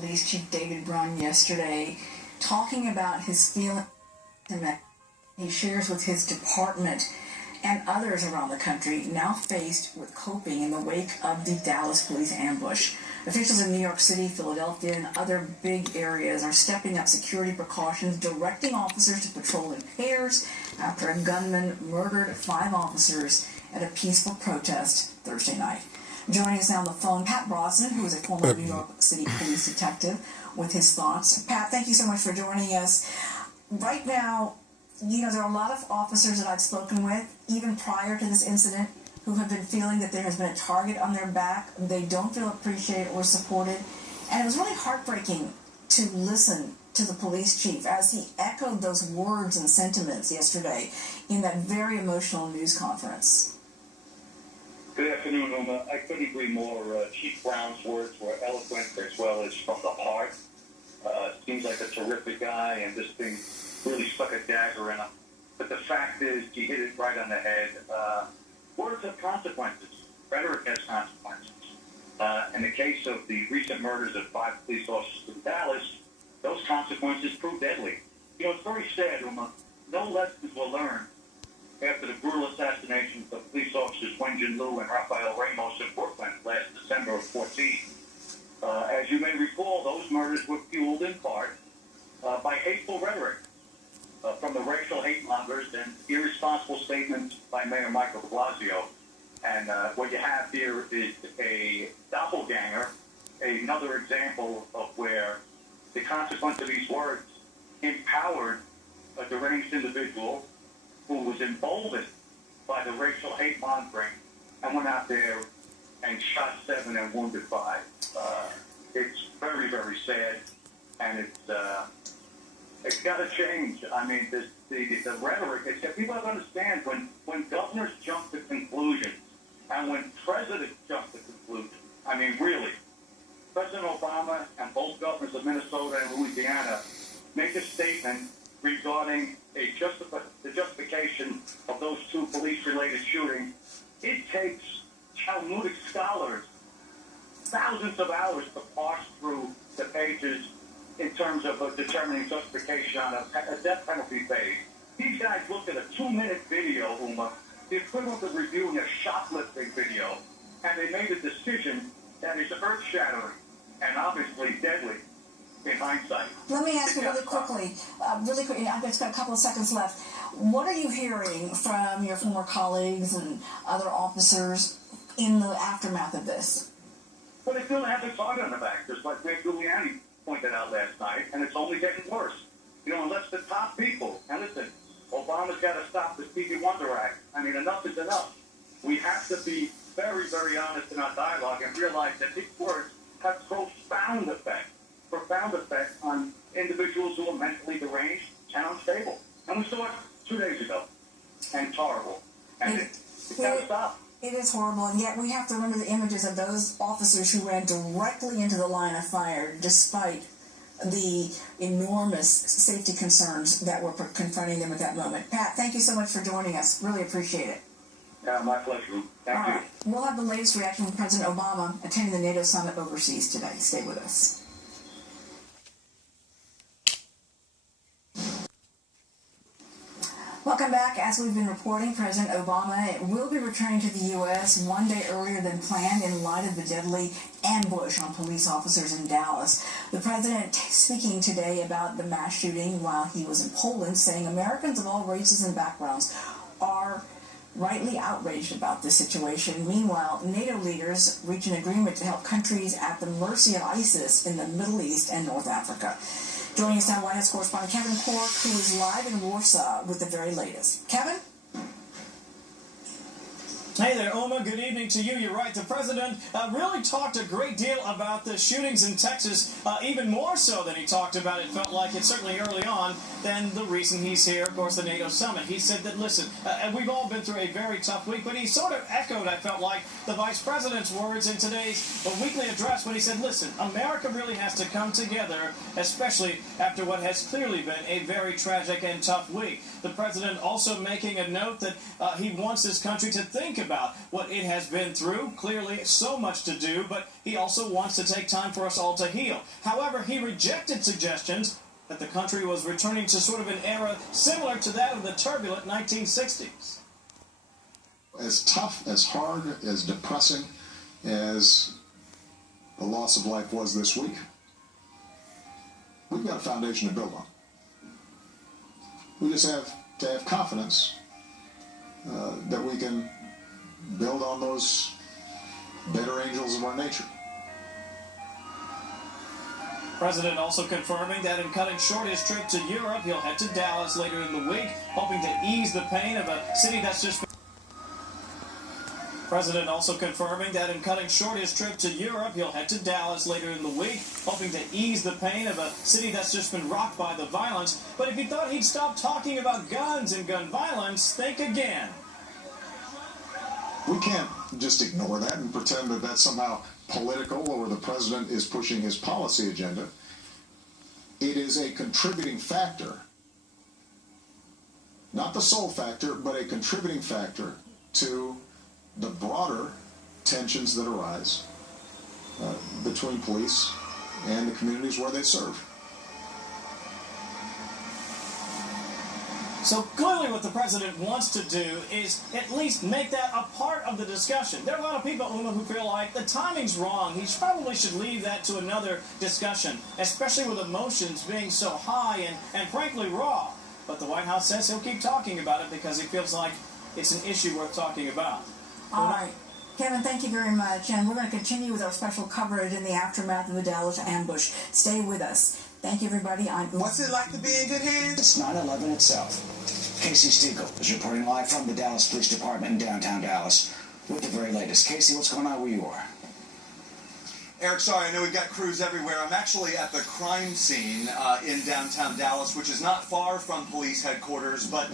Police Chief David Brunn yesterday, talking about his feelings that he shares with his department and others around the country now faced with coping in the wake of the Dallas police ambush. Officials in New York City, Philadelphia, and other big areas are stepping up security precautions, directing officers to patrol in pairs after a gunman murdered 5 officers at a peaceful protest Thursday night. Joining us now on the phone, Pat Dawson, who is a former New York City police detective, with his thoughts. Pat, thank you so much for joining us. Right now, there are a lot of officers that I've spoken with, even prior to this incident, who have been feeling that there has been a target on their back. They don't feel appreciated or supported. And it was really heartbreaking to listen to the police chief as he echoed those words and sentiments yesterday in that very emotional news conference. Good afternoon, Uma. I couldn't agree more. Chief Brown's words were eloquent as well as from the heart. Seems like a terrific guy, and this thing really stuck a dagger in him. But the fact is, he hit it right on the head. Words have consequences. Rhetoric has consequences. In the case of the recent murders of 5 police officers in Dallas, those consequences proved deadly. It's very sad, Uma. No lessons were learned after the brutal assassinations of police officers Wenjin Liu and Rafael Ramos in Brooklyn last December of 14. As you may recall, those murders were fueled in part by hateful rhetoric from the racial hate mongers and irresponsible statements by Mayor Michael de Blasio. And what you have here is a doppelganger, another example of where the consequence of these words empowered a deranged individual who was emboldened by the racial hate mongering and went out there and shot 7 and wounded 5. It's very, very sad, and it's got to change. I mean, the rhetoric, people have to understand when governors jump to conclusions and when presidents jump to conclusions, I mean, really, President Obama and both governors of Minnesota and Louisiana make a statement regarding the justification of those 2 police-related shootings. It takes Talmudic scholars thousands of hours to parse through the pages in terms of determining justification on a death penalty phase. These guys looked at a 2-minute video, Uma, the equivalent of reviewing a shoplifting video, and they made a decision that is earth-shattering and obviously deadly in hindsight. Let me ask you really quickly, I've just got a couple of seconds left. What are you hearing from your former colleagues and other officers in the aftermath of this? Well, they still have the target on the back, just like Mayor Giuliani pointed out last night, and it's only getting worse. Unless the top people, and listen, Obama's got to stop the Stevie Wonder Act. I mean, enough is enough. We have to be very, very honest in our dialogue and realize that these words have profound effect on individuals who are mentally deranged and unstable. And we saw it 2 days ago, and it's horrible. And it's got to stop. It is horrible, and yet we have to remember the images of those officers who ran directly into the line of fire despite the enormous safety concerns that were confronting them at that moment. Pat, thank you so much for joining us. Really appreciate it. My pleasure. Thank you. We'll have the latest reaction from President Obama attending the NATO summit overseas today. Stay with us. Welcome back. As we've been reporting, President Obama will be returning to the U.S. 1 day earlier than planned in light of the deadly ambush on police officers in Dallas. The president speaking today about the mass shooting while he was in Poland, saying Americans of all races and backgrounds are rightly outraged about this situation. Meanwhile, NATO leaders reach an agreement to help countries at the mercy of ISIS in the Middle East and North Africa. Joining us now, White House correspondent Kevin Cork, who is live in Warsaw with the very latest. Kevin? Hey there, Oma. Good evening to you. You're right. The president really talked a great deal about the shootings in Texas, even more so than he talked about, it felt like it certainly early on, than the reason he's here, of course, the NATO summit. He said that, listen, we've all been through a very tough week, but he sort of echoed, I felt like, the vice president's words in today's weekly address when he said, listen, America really has to come together, especially after what has clearly been a very tragic and tough week. The president also making a note that he wants his country to think about what it has been through. Clearly, so much to do, but he also wants to take time for us all to heal. However, he rejected suggestions that the country was returning to sort of an era similar to that of the turbulent 1960s. As tough, as hard, as depressing as the loss of life was this week, we've got a foundation to build on. We just have to have confidence that we can build on those better angels of our nature. President also confirming that in cutting short his trip to Europe, he'll head to Dallas later in the week, hoping to ease the pain of a city that's just been... President also confirming that in cutting short his trip to Europe, he'll head to Dallas later in the week, hoping to ease the pain of a city that's just been rocked by the violence. But if you thought he'd stop talking about guns and gun violence, think again. We can't just ignore that and pretend that that's somehow political or the president is pushing his policy agenda. It is a contributing factor, not the sole factor, but a contributing factor to the broader tensions that arise between police and the communities where they serve. So clearly what the president wants to do is at least make that a part of the discussion. There are a lot of people, Uma, who feel like the timing's wrong. He probably should leave that to another discussion, especially with emotions being so high and frankly raw. But the White House says he'll keep talking about it because he feels like it's an issue worth talking about. All right. Kevin, thank you very much. And we're going to continue with our special coverage in the aftermath of the Dallas ambush. Stay with us. Thank you, everybody. What's it like to be in good hands? It's 9/11 itself. Casey Stegall is reporting live from the Dallas Police Department in downtown Dallas with the very latest. Casey, what's going on where you are? Eric, sorry, I know we've got crews everywhere. I'm actually at the crime scene in downtown Dallas, which is not far from police headquarters, but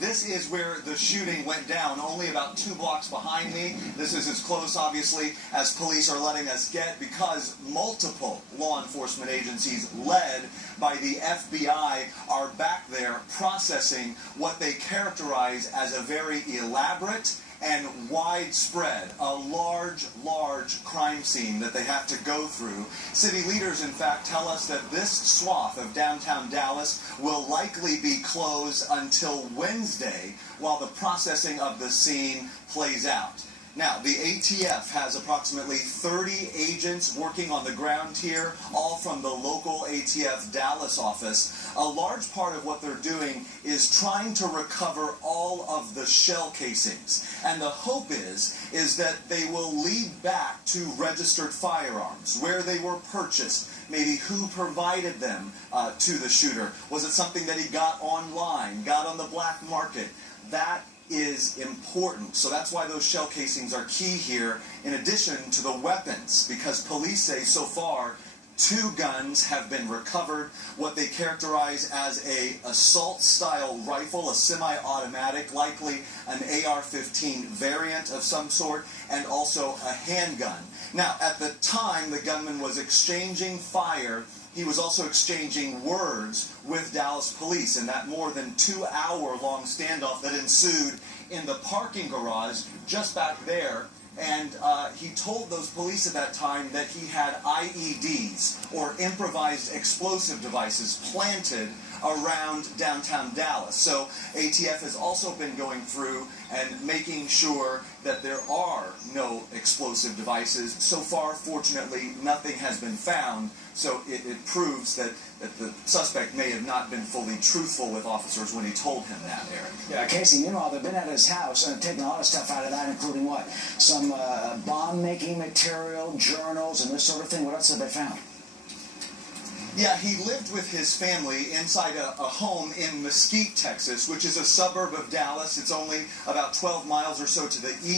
this is where the shooting went down, only about 2 blocks behind me. This is as close, obviously, as police are letting us get because multiple law enforcement agencies led by the FBI are back there processing what they characterize as a very elaborate and widespread, a large crime scene that they have to go through. City leaders, in fact, tell us that this swath of downtown Dallas will likely be closed until Wednesday while the processing of the scene plays out. Now, the ATF has approximately 30 agents working on the ground here, all from the local ATF Dallas office. A large part of what they're doing is trying to recover all of the shell casings. And the hope is that they will lead back to registered firearms, where they were purchased, maybe who provided them to the shooter. Was it something that he got online, got on the black market? That is important. So that's why those shell casings are key here, in addition to the weapons, because police say so far 2 guns have been recovered, what they characterize as a assault-style rifle, a semi-automatic, likely an AR-15 variant of some sort, and also a handgun. Now, at the time the gunman was exchanging fire, he was also exchanging words with Dallas police in that more than 2-hour-long standoff that ensued in the parking garage just back there. And he told those police at that time that he had IEDs, or improvised explosive devices, planted around downtown Dallas. So ATF has also been going through and making sure that there are no explosive devices. So far, fortunately, nothing has been found. So it proves that the suspect may have not been fully truthful with officers when he told him that, Eric. Yeah, Casey, meanwhile, they've been at his house and taken a lot of stuff out of that, including what? Some bomb-making material, journals, and this sort of thing. What else have they found? Yeah, he lived with his family inside a home in Mesquite, Texas, which is a suburb of Dallas. It's only about 12 miles or so to the east.